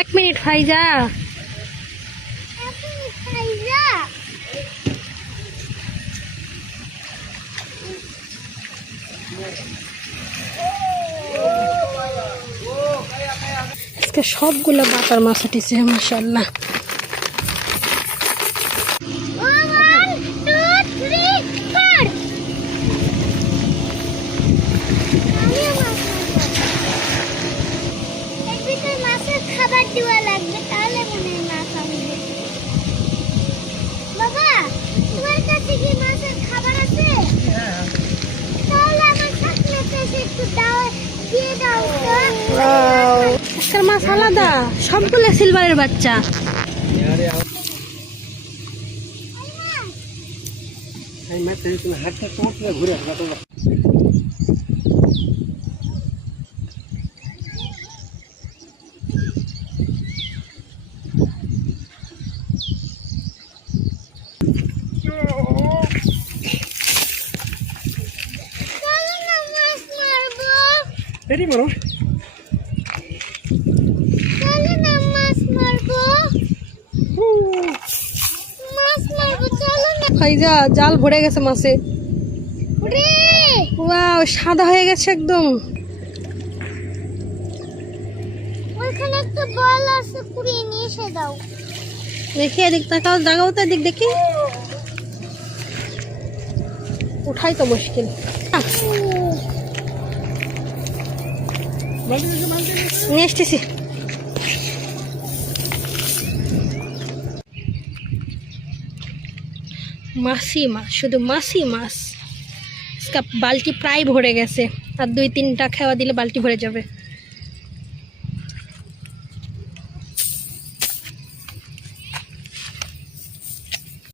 এক মিনিট ফাইজা, আজকে সবগুলো বাটার মাছ উঠেছে মাশাআল্লাহ। আজকের মাছ আলাদা, সবগুলো সিলভারের বাচ্চা। ফাইজা জাল ভরে গেছে মাছে, ওয়াও সাদা হয়ে গেছে একদম। ওখানে একটা বল আছে, কুড়িয়ে নিয়ে এসে দাও। দেখি এদিক তাকাও, জাগাও তো এদিক দেখি। উঠাই তো মুশকিল। নিয়ে এসতেছি। মাছি মাছ, শুধু মাছি মাছ। বালতি প্রায় ভরে গেছে, আর 2-3টা খাওয়া দিলে বালতি ভরে যাবে।